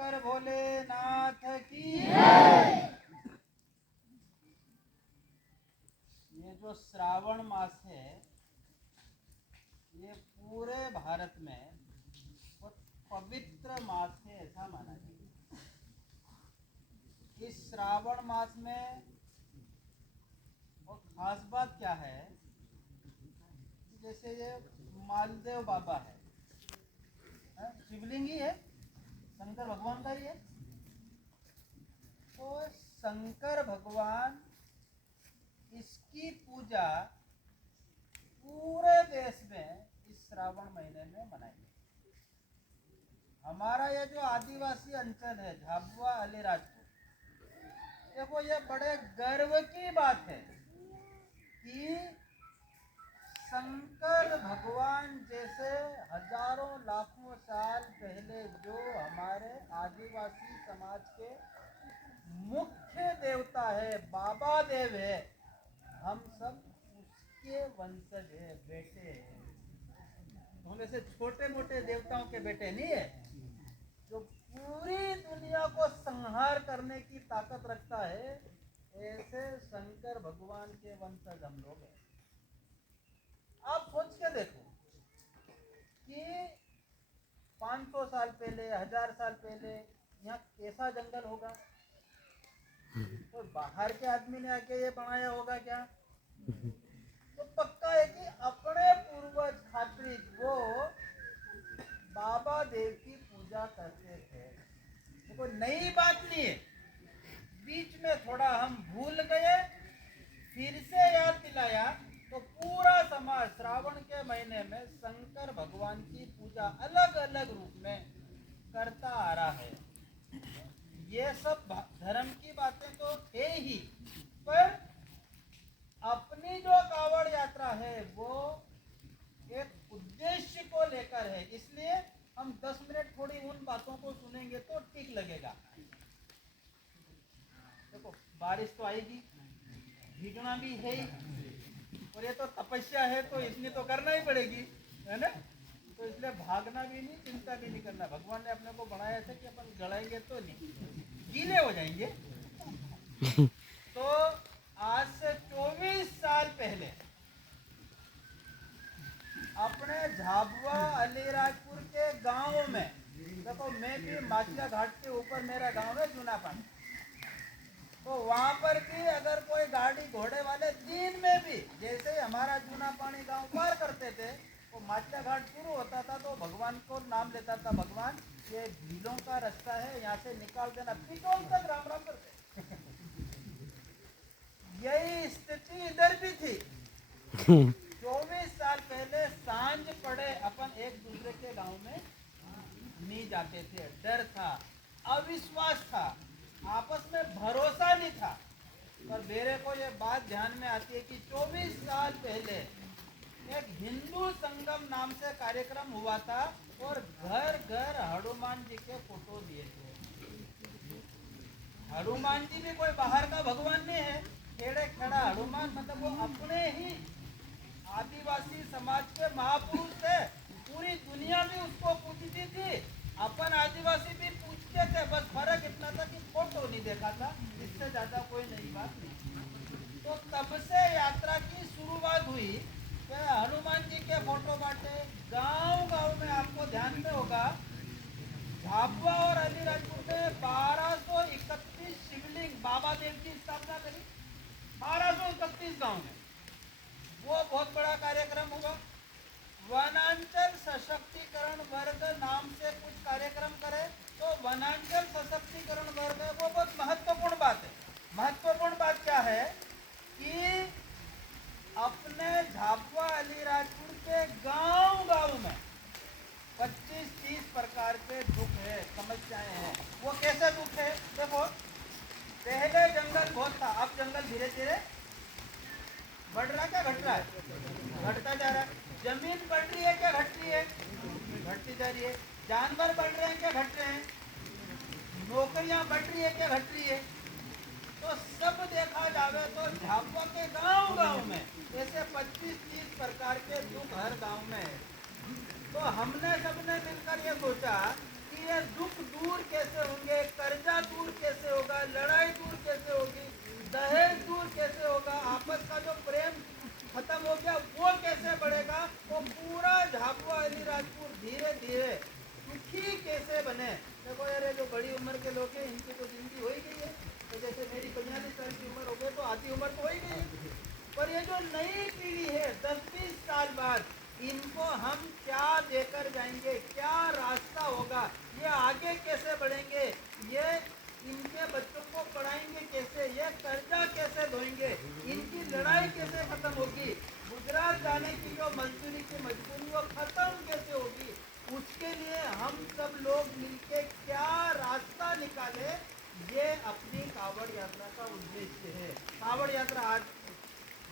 शंकर भोलेनाथ की। ये जो श्रावण मास है ये पूरे भारत में बहुत पवित्र मास है ऐसा माना जाता है। इस श्रावण मास में और खास बात क्या है, जैसे ये मालदेव बाबा है, शिवलिंग ही है, शंकर भगवान का ही है। तो शंकर भगवान इसकी पूजा पूरे देश में इस श्रावण महीने में मनाई। हमारा ये जो आदिवासी अंचल है झाबुआ अलीराजपुर, देखो ये बड़े गर्व की बात है कि शंकर भगवान जैसे हजारों लाखों साल पहले जो हमारे आदिवासी समाज के मुख्य देवता है, बाबा देव है, हम सब उसके वंशज है, बेटे हैं। हम ऐसे छोटे मोटे देवताओं के बेटे नहीं है, जो पूरी दुनिया को संहार करने की ताकत रखता है, ऐसे शंकर भगवान के वंशज हम लोग हैं। आप सोच के देखो कि 500 साल पहले, 1000 साल पहले यहाँ कैसा जंगल होगा? तो बाहर के आदमी ने आके ये बनाया होगा क्या? तो पक्का है कि अपने पूर्वज खातिर वो बाबा देव की पूजा करते थे। तो कोई नई बात नहीं है, बीच में थोड़ा हम भूल गए, फिर से याद दिलाया तो पूरा समाज श्रावण के महीने में शंकर भगवान की पूजा अलग अलग रूप में करता आ रहा है। ये सब धर्म की बातें तो है ही, पर अपनी जो कावड़ यात्रा है वो एक उद्देश्य को लेकर है, इसलिए हम 10 मिनट थोड़ी उन बातों को सुनेंगे तो ठीक लगेगा। देखो बारिश तो आएगी, भीगना भी है ही, और ये तो तपस्या है तो इसमें तो करना ही पड़ेगी, है ना? तो इसलिए भागना भी नहीं, चिंता भी नहीं करना। भगवान ने अपने को बनाया था कि अपन गड़ाएंगे तो नहीं, गीले हो जाएंगे। तो आज से 24 साल पहले अपने झाबुआ अलीराजपुर के गांव में, देखो मैं भी माचिया घाट के ऊपर मेरा गांव है जूनापानी, तो वहां पर भी अगर कोई गाड़ी घोड़े वाले दिन में भी जैसे हमारा जूनापानी गांव पार करते थे, तो माचिया घाट शुरू होता था तो भगवान को नाम लेता था, भगवान ये भीलों का रास्ता है, यहाँ से निकाल देना, पिटोल तक राम राम करते। यही स्थिति इधर भी थी। 24 साल पहले सांझ पड़े अपन एक दूसरे के गांव में नहीं जाते थे, डर था, अविश्वास था, आपस में भरोसा नहीं था। पर मेरे को ये बात ध्यान में आती है कि 24 साल पहले एक हिंदू संगम नाम से कार्यक्रम हुआ था और घर घर हनुमान जी के फोटो दिए थे। हनुमान जी भी कोई बाहर का भगवान नहीं है, खेड़े खड़ा हनुमान, मतलब वो अपने ही आदिवासी समाज के महापुरुष थे। पूरी दुनिया भी उसको पूजती थी, अपन आदिवासी भी पूछते थे, बस फर्क इतना था कि फोटो नहीं देखा था, इससे ज्यादा कोई नई बात नहीं। तो तब से यात्रा की शुरुआत हुई कि हनुमान जी के फोटो बांटे गांव गांव में। आपको ध्यान में होगा झाबुआ और अलीराजपुर में 1231 शिवलिंग बाबा देव की स्थापना करी, 1231 गांव में। वो बहुत बड़ा कार्यक्रम होगा। वनांचल सशक्तिकरण वर्ग नाम से कुछ कार्यक्रम करे, तो वनांचल सशक्तिकरण वर्ग वो बहुत महत्वपूर्ण बात है। महत्वपूर्ण बात क्या है कि अपने झाबुआ अलीराजपुर के गांव गांव में 25-30 प्रकार के दुख है, समस्याएं हैं। वो कैसे दुख है? देखो पहले जंगल बहुत था, अब जंगल धीरे धीरे बढ़ रहा क्या घट रहा है? घटता जा रहा है। जमीन बढ़ रही है क्या घट रही है? घटती जा रही है। जानवर बढ़ रहे हैं क्या घट रहे हैं? नौकरियां बढ़ रही है क्या घट रही है? तो सब देखा जावे तो झाबुआ के गांव गांव में ऐसे 25-30 प्रकार के दुख हर गांव में है। तो हमने सबने मिलकर ये सोचा कि ये दुख दूर कैसे होंगे, कर्जा दूर कैसे होगा, लड़ाई दूर कैसे होगी, दहेज दूर कैसे होगा, आपस का जो प्रेम खत्म हो गया वो कैसे बढ़ेगा, वो पूरा झाबुआ अलीराजपुर धीरे धीरे सुखी कैसे बने। देखो यार, ये जो बड़ी उम्र के लोग हैं इनकी तो जिंदगी हो ही गई है, तो जैसे मेरी 45 साल की उम्र हो गई तो आधी उम्र तो हो ही गई है। पर ये जो नई पीढ़ी है 10-20 साल बाद, इनको हम क्या देकर जाएंगे, क्या रास्ता होगा, ये आगे कैसे बढ़ेंगे, ये इनके बच्चों को पढ़ाएंगे कैसे, ये कर्जा कैसे धोएंगे, इनकी लड़ाई कैसे खत्म होगी, गुजरात जाने की जो मजदूरी की मजबूरी वो खत्म कैसे होगी, उसके लिए हम सब लोग मिलके क्या रास्ता निकाले, ये अपनी कावड़ यात्रा का उद्देश्य है। कावड़ यात्रा आज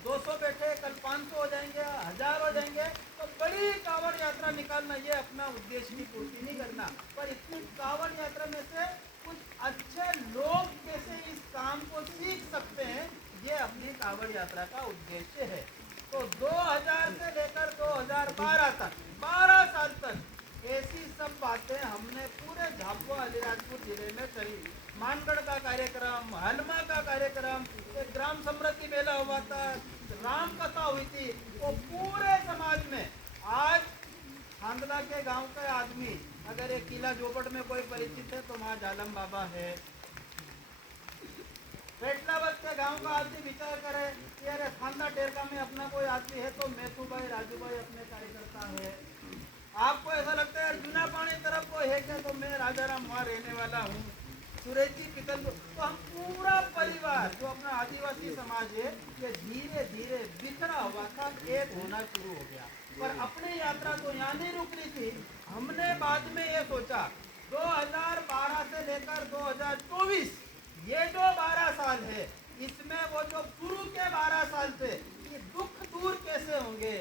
200 बैठे, कल 500 हो जाएंगे, 1000 हो जाएंगे, तो बड़ी कावड़ यात्रा निकालना ये अपना उद्देश्य की पूर्ति नहीं करना, पर इतनी कावड़ यात्रा में से कुछ अच्छे लोग कैसे इस काम को सीख सकते हैं, ये अपनी कावड़ यात्रा का उद्देश्य है। तो 2000 से लेकर 2012 तक 12 साल तक ऐसी सब बातें हमने पूरे झाबुआ अलीराजपुर जिले में करी। मानगढ़ का कार्यक्रम, हलमा का कार्यक्रम, एक ग्राम समृद्धि मेला हुआ था, राम कथा हुई थी, वो पूरे समाज में। आज हांदला के गांव के आदमी अगर एक किला जोपट में कोई परिचित है तो वहाँ जालम बाबा है। पेटलावत के गांव का आदमी विचार करे कि अरे खांदा टेरका में अपना कोई आदमी है तो मेथू भाई, राजू भाई अपने कार्यकर्ता है। आपको ऐसा लगता है जूना पानी तरफ कोई है क्या, तो मैं राजाराम वहाँ रहने वाला हूँ। सुरेजी पितल, तो हम पूरा परिवार जो अपना आदिवासी समाज है ये धीरे धीरे बिखरा हुआ था, एक होना शुरू हो गया। पर अपनी यात्रा तो यहाँ नहीं रुक रही थी। हमने बाद में ये सोचा 2012 से लेकर 2024 ये जो 12 साल है, इसमें वो जो गुरु के 12 साल थे, ये दुख दूर कैसे होंगे,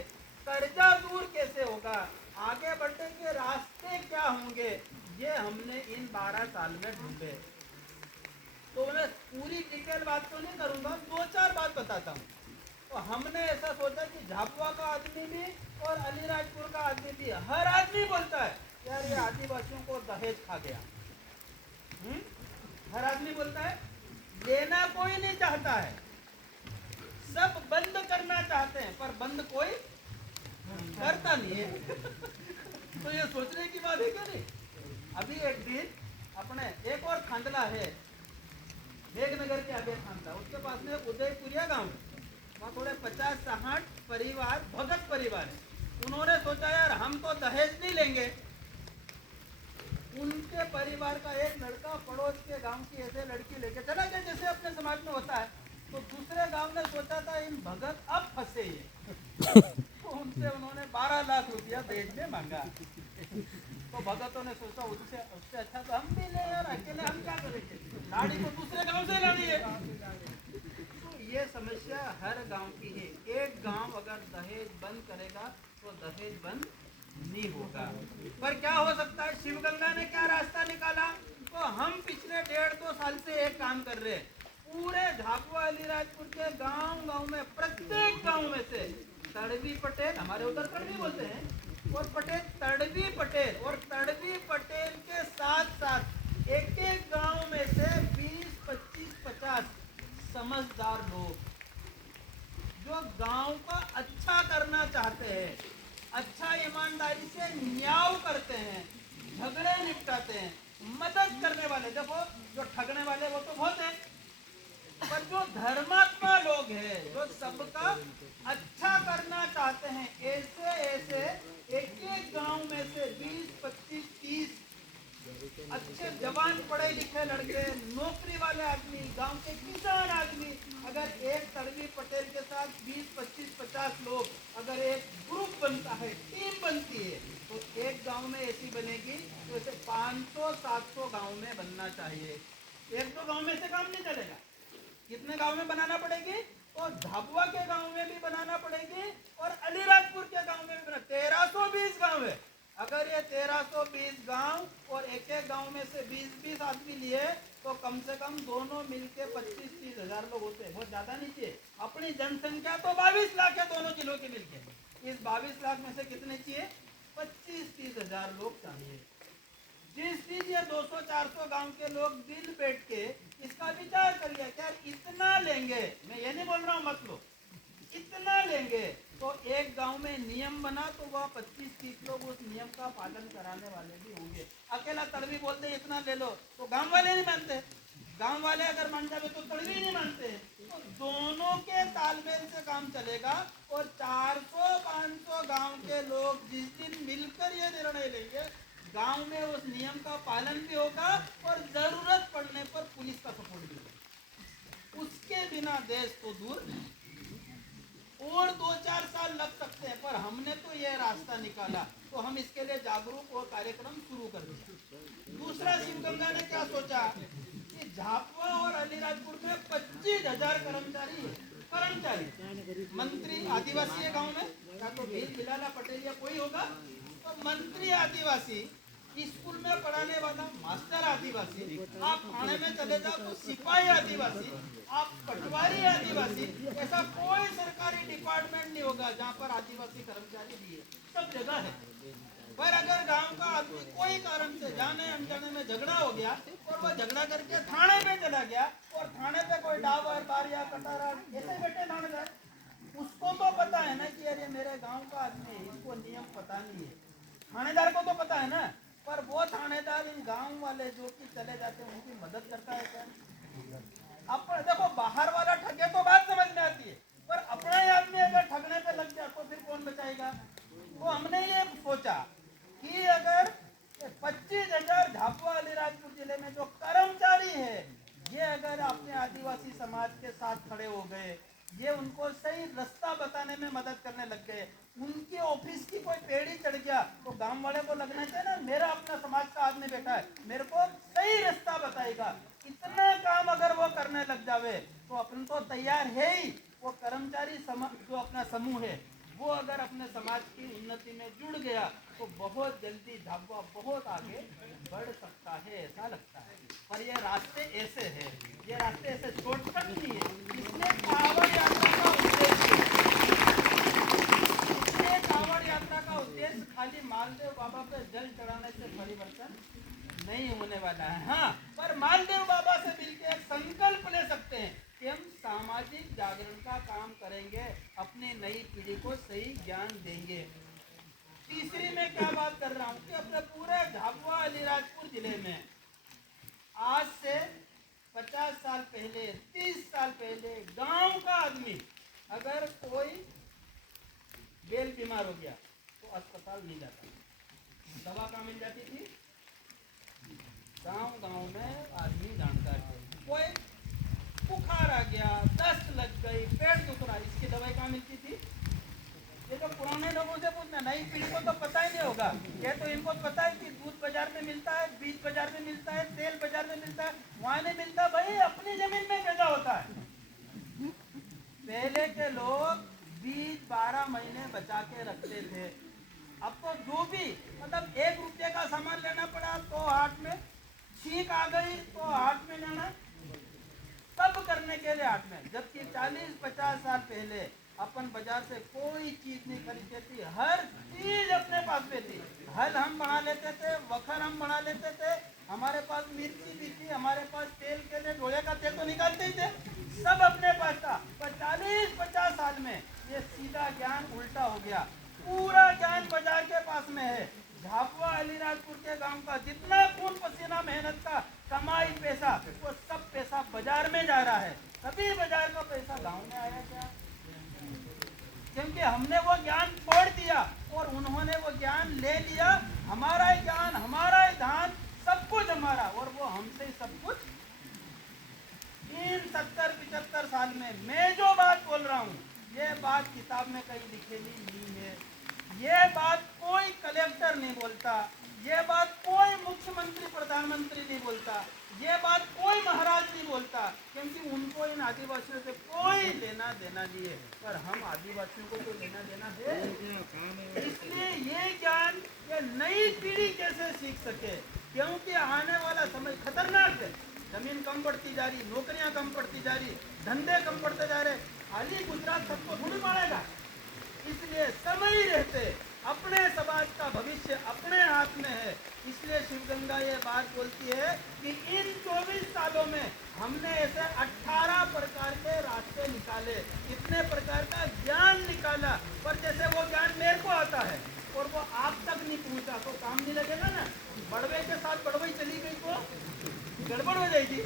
कर्जा दूर कैसे होगा, आगे बढ़ने के रास्ते क्या होंगे, ये हमने इन 12 साल में ढूंढे। तो मैं पूरी डिटेल बात तो नहीं करूंगा, 2-4 बात बताता हूँ। तो हमने ऐसा सोचा कि झाबुआ का आदमी भी और अलीराजपुर का आदमी भी, हर आदमी बोलता है यार ये आदिवासियों को दहेज खा गया। हर आदमी बोलता है, लेना कोई नहीं चाहता है, सब बंद करना चाहते हैं, पर बंद कोई करता नहीं है। तो ये सोचने की बात है क्या नहीं। अभी एक दिन अपने एक और खांडला है, मेघनगर के आगे खांडला, उसके पास में उदयपुरिया गांव है, वहाँ थोड़े 50-60 परिवार भगत परिवार है। उन्होंने सोचा यार हम तो दहेज नहीं लेंगे। उनके परिवार का एक लड़का पड़ोस के गांव की ऐसे लड़की लेके चला गया, जैसे अपने समाज में होता है। तो दूसरे गांव ने सोचा था इन भगत अब फंसे ये। तो उनसे उन्होंने 12 लाख रुपया दहेज में मांगा। तो भगतों ने सोचा उससे अच्छा तो हम भी ले यार, अकेले हम क्या करेंगे, लाड़ी तो दूसरे गांव से लानी है। तो ये समस्या हर गांव की है। एक गांव अगर दहेज बंद करेगा तो दहेज बंद नहीं होगा। पर क्या हो सकता है, शिवगंगा ने क्या रास्ता निकाला, तो हम पिछले 1.5-2 साल से एक काम कर रहे हैं। पूरे झाबुआ अलीराजपुर के गांव में, प्रत्येक गांव में से तड़वी पटेल, हमारे उधर तड़वी बोलते हैं, और पटेल तड़वी पटेल, और तड़वी पटेल के साथ साथ एक एक गांव में से 20, 25, 50 समझदार लोग जो गांव का अच्छा करना चाहते हैं, अच्छा ईमानदारी से न्याय करते हैं, झगड़े निपटाते हैं, मदद करने वाले। देखो जो ठगने वाले वो तो बहुत हैं, पर जो धर्मात्मा लोग हैं, जो सबका अच्छा करना चाहते हैं, ऐसे एक एक गांव में से 20, 25, 30 अच्छे जवान पढ़े लिखे लड़के, नौकरी वाले आदमी, गांव के किसान आदमी, अगर एक तड़वी पटेल के साथ 20, 25, 50 लोग अगर एक ग्रुप बनता है, टीम बनती है, तो एक गांव में ऐसी बनेगी तो ऐसे 500-700 गांव में बनना चाहिए। एक दो गांव में से काम नहीं चलेगा, कितने गांव में बनाना पड़ेगी, और झाबुआ के गांव में भी बनाना पड़ेगी और अलीराजपुर के गांव में भी बना। 1320 गांव है। अगर ये 1320 गांव और एक एक गांव में से 20-20 आदमी लिए तो कम से कम दोनों मिलके 25-30 हजार लोग होते हैं, बहुत ज्यादा नहीं चाहिए। अपनी जनसंख्या तो 22 लाख है दोनों जिलों के मिलके। इस 22 लाख में से कितने चाहिए, 25-30 हजार लोग चाहिए। 30 या 200-400 गांव के लोग दिल बैठ के इसका विचार कर लिया क्या इतना लेंगे, मैं ये नहीं बोल रहा हूँ मत लो, इतना लेंगे तो एक गांव में नियम बना तो वह 25-30 लोग उस नियम का पालन कराने वाले भी होंगे। अकेला तड़वी बोलते इतना ले लो तो गांव वाले नहीं मानते, गांव वाले अगर मान जावे तो तड़वी नहीं मानते। तो दोनों के तालमेल से काम चलेगा और 400-500 गांव के लोग जिस दिन मिलकर ये निर्णय लेंगे गांव में उस नियम का पालन भी होगा और जरूरत पड़ने पर पुलिस का सपोर्ट भी होगा। उसके बिना देश तो दूर और 2-4 साल लग सकते हैं, पर हमने तो यह रास्ता निकाला तो हम इसके लिए जागरूक और कार्यक्रम शुरू कर दिया। दूसरा शिवगंगा ने क्या सोचा कि झापुआ और अलीराजपुर में 25,000 कर्मचारी मंत्री आदिवासी है गांव में, या तो भील बिलाला पटेल या कोई होगा, तो मंत्री आदिवासी, स्कूल में पढ़ाने वाला मास्टर आदिवासी, आप थाने में चले जाओ तो सिपाही आदिवासी, आप पटवारी आदिवासी, ऐसा कोई सरकारी डिपार्टमेंट नहीं होगा जहाँ पर आदिवासी कर्मचारी नहीं है, सब जगह है। पर अगर गांव का आदमी कोई कारण से जाने अनजाने में झगड़ा हो गया और वह झगड़ा करके थाने में चला गया और थाने पे कोई डावर बारिया कटारा ऐसे बैठे थानेदार, उसको तो पता है ना कि अरे मेरे गांव का आदमी है, इसको नियम पता नहीं है, थानेदार को तो पता है ना, पर वो थानेदार इन गांव वाले जो कि चले जाते हैं उनकी मदद करता है क्या? अब देखो बाहर वाला ठगे तो बात समझ में आती है, पर अपना ही आदमी अगर ठगने पे लग जाए तो फिर कौन बचाएगा? तो हमने ये सोचा कि अगर 25,000 झापुआ अलीराजपुर जिले में जो कर्मचारी है ये अगर अपने आदिवासी समाज के साथ खड़े हो गए, ये उनको सही रास्ता बताने में मदद करने लग गए, उनकी ऑफिस की कोई पेड़ी चढ़ गया तो गांव वाले को लगना चाहिए ना मेरा अपना समाज का आदमी बैठा है, मेरे को सही रास्ता बताएगा। इतना काम अगर वो करने लग जावे तो अपन तो तैयार है ही, वो कर्मचारी जो अपना समूह है वो अगर अपने समाज की उन्नति में जुड़ गया तो बहुत जल्दी झाबुआ बहुत आगे बढ़ सकता है, ऐसा लगता है। पर ये रास्ते ऐसे हैं, ये रास्ते ऐसे शॉर्टकट नहीं है, इसलिए कांवड़ यात्रा का उद्देश्य, इसलिए कांवड़ यात्रा का उद्देश्य खाली मालदेव बाबा पे जल चढ़ाने से परिवर्तन नहीं होने वाला है। हाँ, पर मालदेव बाबा से मिलकर एक संकल्प ले सकते हैं कि हम सामाजिक जागरण का काम करेंगे, अपनी नई पीढ़ी को सही ज्ञान देंगे। तीसरी मैं क्या बात कर रहा हूँ कि अपने पूरे झाबुआ अलीराजपुर जिले में आज से 50 साल पहले 30 साल पहले गांव का आदमी अगर कोई बेल बीमार हो गया तो अस्पताल नहीं जाता, दवा कहाँ मिल जाती थी? गांव में आदमी जानकार थे, कोई बुखार आ गया, दस्त लग गई, पेट दुख रहा, इसकी दवाई कहाँ मिलती थी? ये तो पुराने लोगों से पूछना, नई पीढ़ी को तो पता ही नहीं होगा। ये तो इनको पता है कि दूध बाजार में मिलता है, बीज बाजार में मिलता है, तेल बाजार में मिलता है, वहां नहीं मिलता भाई, अपनी जमीन में पैदा होता है। पहले के लोग बीज 12 महीने बचा के रखते थे। अब तो जो भी मतलब 1 रुपये का सामान लेना पड़ा तो हाट में, छींक आ गई तो हाट में लेना, सब करने के लिए हाट में। जबकि 40-50 साल पहले अपन बाजार से कोई चीज नहीं खरीदते थी, हर चीज अपने पास में थी। हल हम बना लेते थे, वखर हम बना लेते थे, हमारे पास मिर्ची भी थी, हमारे पास तेल के लिए ढोले का तेल तो निकालते ही थे, सब अपने पास था। पर 40-50 साल में ये सीधा ज्ञान उल्टा हो गया, पूरा ज्ञान बाजार के पास में है। झाबुआ अलीराजपुर के गांव का जितना खून पसीना मेहनत का कमाई पैसा, वो सब पैसा बाजार में जा रहा है। सभी बाजार का पैसा गांव में आया क्या? क्योंकि हमने वो ज्ञान छोड़ दिया और उन्होंने वो ज्ञान ले लिया। हमारा ही ज्ञान, हमारा ही धान, सब कुछ हमारा, और वो हमसे ही सब कुछ। इन 70-75 साल में मैं जो बात बोल रहा हूँ ये बात किताब में कहीं लिखेली नहीं है, ये बात कोई कलेक्टर नहीं बोलता, ये बात कोई मुख्यमंत्री प्रधानमंत्री नहीं बोलता, ये बात कोई महाराज नहीं बोलता, क्योंकि उनको इन आदिवासियों से कोई लेना देना नहीं है। पर हम आदिवासियों को तो लेना देना है। इसलिए ये ज्ञान ये नई पीढ़ी कैसे सीख सके, क्योंकि आने वाला समय खतरनाक है। जमीन कम पड़ती जा रही, नौकरियां कम पड़ती जा रही, धंधे कम पड़ते जा रहे, खाली गुजरात सबको थोड़ी मारेगा। इसलिए समय ही रहते अपने समाज का भविष्य अपने हाथ में है इसलिए शिवगंगा ये बात बोलती है कि इन 24 सालों में हमने ऐसे 18 प्रकार के रास्ते निकाले, इतने प्रकार का ज्ञान निकाला, पर जैसे वो ज्ञान मेरे को आता है और वो आप तक नहीं पहुंचा तो काम नहीं लगेगा ना। बड़वे के साथ बड़वई चली गई तो गड़बड़ हो जाएगी।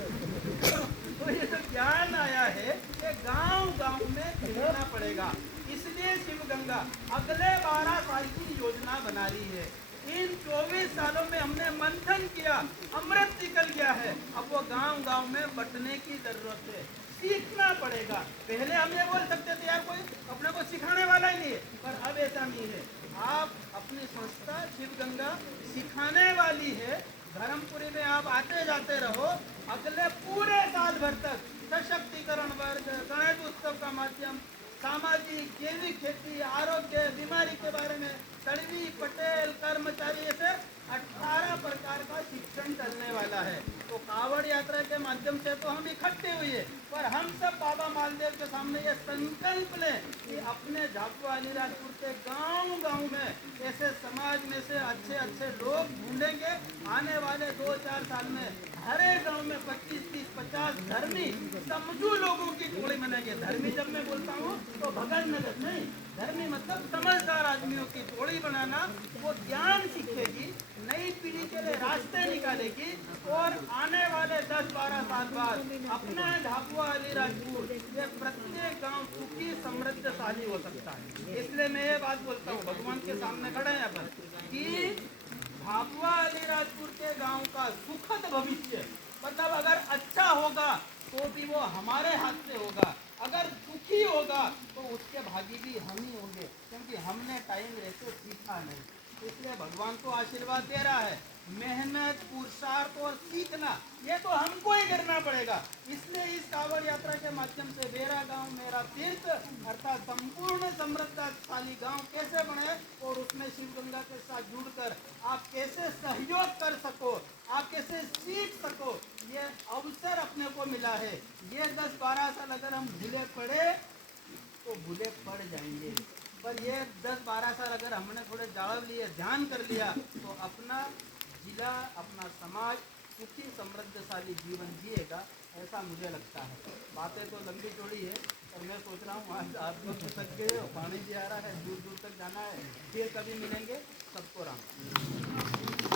तो ये जो ज्ञान आया है ये गांव गांव में फिरना पड़ेगा। इसलिए शिवगंगा अगले 12 साल की योजना बना रही है। इन 24 सालों में हमने मंथन किया, अमृत निकल गया है, अब वो गांव गांव में बंटने की जरूरत है, सीखना पड़ेगा। पहले हम ये बोल सकते थे यार कोई अपने को सिखाने वाला ही नहीं है, पर अब ऐसा नहीं है। आप अपनी संस्था शिवगंगा सिखाने वाली है। धर्मपुरी में आप आते जाते रहो, अगले पूरे साल भर तक सशक्तिकरण वर्ग, गणेश उत्सव का माध्यम, सामाजिक, जैविक खेती, आरोग्य, बीमारी के बारे में, तड़वी, पटेल, कर्मचारी, ऐसे 18 प्रकार का शिक्षण चलने वाला है। तो कावड़ यात्रा के माध्यम से तो हम इकट्ठे हुए, पर हम सब बाबा मालदेव के सामने ये संकल्प लें कि अपने झाबुआ अलीराजपुर के गांव गांव में ऐसे समाज में से अच्छे अच्छे लोग ढूंढेंगे। आने वाले 2-4 साल में हर एक गांव में 25-30-50 धर्मी समझू लोगों की टोली बनेंगे। धर्मी जब मैं बोलता हूँ तो भगत नगर नहीं, धर्मी मतलब समझदार आदमियों की टोली बनाना। वो ज्ञान सीखेगी, नई पीढ़ी के लिए रास्ते निकालेगी और आने वाले 10-12 साल बाद अपना झाबुआ अलीराजपुर ये प्रत्येक गांव सुखी समृद्धशाली हो सकता है। इसलिए मैं ये बात बोलता हूँ, भगवान के सामने खड़े हैं अपन, कि झाबुआ अलीराजपुर के गांव का सुखद भविष्य, मतलब अगर अच्छा होगा तो भी वो हमारे हाथ से होगा, अगर दुखी होगा तो उसके भागी भी हम ही होंगे, क्योंकि हमने टाइम रहते सीखा नहीं। इसलिए भगवान तो आशीर्वाद दे रहा है, मेहनत, पुरुषार्थ और सीखना ये तो हमको ही करना पड़ेगा। इसलिए इस कांवड़ यात्रा के माध्यम से मेरा गांव मेरा तीर्थ अर्थात संपूर्ण समृद्धशाली गांव कैसे बने और उसमें शिवगंगा के साथ जुड़कर आप कैसे सहयोग कर सको, आप कैसे सीख सको, ये अवसर अपने को मिला है। ये 10-12 साल अगर हम भूले पड़े तो भूले पड़ जाएंगे, पर ये 10-12 साल अगर हमने थोड़े जाग लिए, ध्यान कर लिया, तो अपना जिला, अपना समाज सुखी समृद्धशाली जीवन जिएगा, ऐसा मुझे लगता है। बातें तो लंबी चौड़ी है, पर मैं सोच रहा हूँ आज आप लोग थक गए हो, पानी भी आ रहा है, दूर दूर तक जाना है, फिर कभी मिलेंगे। सबको राम।